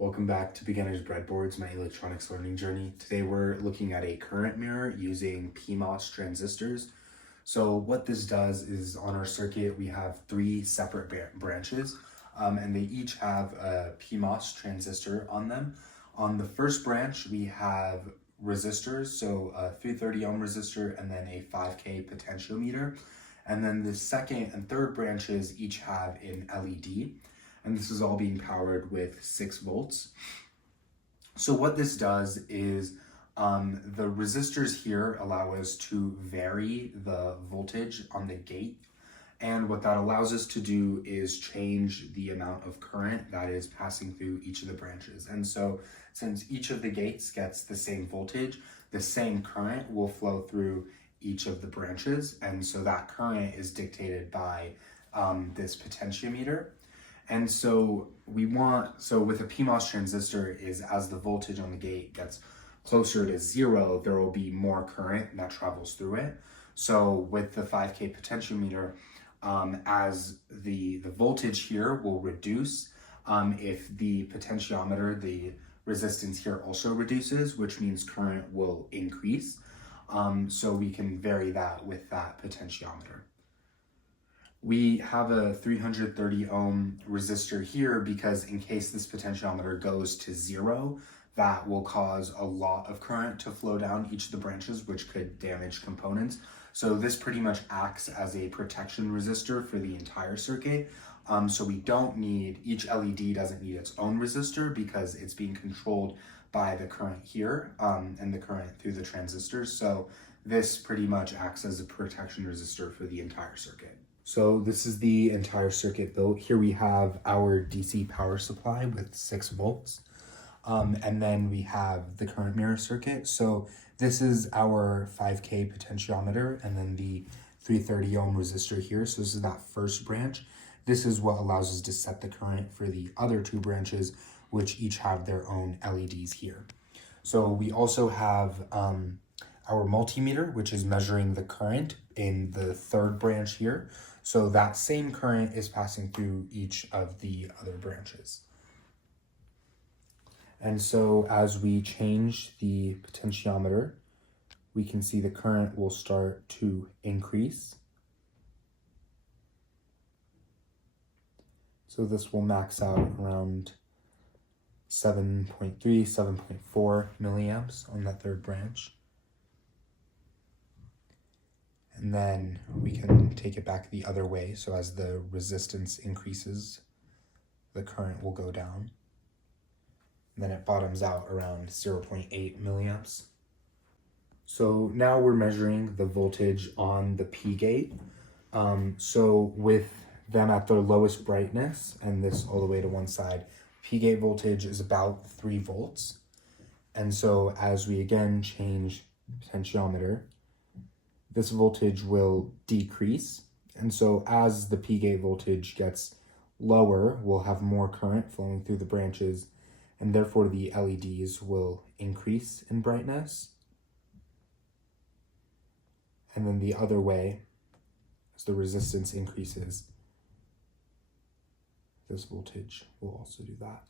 Welcome back to Beginner's Breadboards, my electronics learning journey. Today we're looking at a current mirror using Pmos transistors. So what this does is on our circuit we have three separate branches and they each have a Pmos transistor on them. On the first branch we have resistors, so a 330 ohm resistor and then a 5K potentiometer. And then the second and third branches each have an LED. And this is all being powered with 6 volts. So what this does is the resistors here allow us to vary the voltage on the gate. And what that allows us to do is change the amount of current that is passing through each of the branches. And so since each of the gates gets the same voltage, the same current will flow through each of the branches. And so that current is dictated by this potentiometer. And so with a Pmos transistor is as the voltage on the gate gets closer to 0, there will be more current that travels through it. So with the 5K potentiometer, as the voltage here will reduce, if the potentiometer, the resistance here also reduces, which means current will increase. So we can vary that with that potentiometer. We have a 330 ohm resistor here because in case this potentiometer goes to 0, that will cause a lot of current to flow down each of the branches, which could damage components. So this pretty much acts as a protection resistor for the entire circuit. So we don't need, each LED doesn't need its own resistor because it's being controlled by the current here and the current through the transistors. So this pretty much acts as a protection resistor for the entire circuit. So this is the entire circuit built. Here we have our DC power supply with 6 volts. And then we have the current mirror circuit. So this is our 5K potentiometer and then the 330 ohm resistor here. So this is that first branch. This is what allows us to set the current for the other 2 branches, which each have their own LEDs here. So we also have our multimeter, which is measuring the current in the third branch here. So that same current is passing through each of the other branches. And so as we change the potentiometer, we can see the current will start to increase. So this will max out around 7.3, 7.4 milliamps on that third branch. And then we can take it back the other way. So as the resistance increases, the current will go down. And then it bottoms out around 0.8 milliamps. So now we're measuring the voltage on the P gate. So with them at their lowest brightness, and this all the way to one side, P gate voltage is about 3 volts. And so as we again change potentiometer, this voltage will decrease. And so as the P gate voltage gets lower, we'll have more current flowing through the branches, and therefore the LEDs will increase in brightness. And then the other way, as the resistance increases, this voltage will also do that.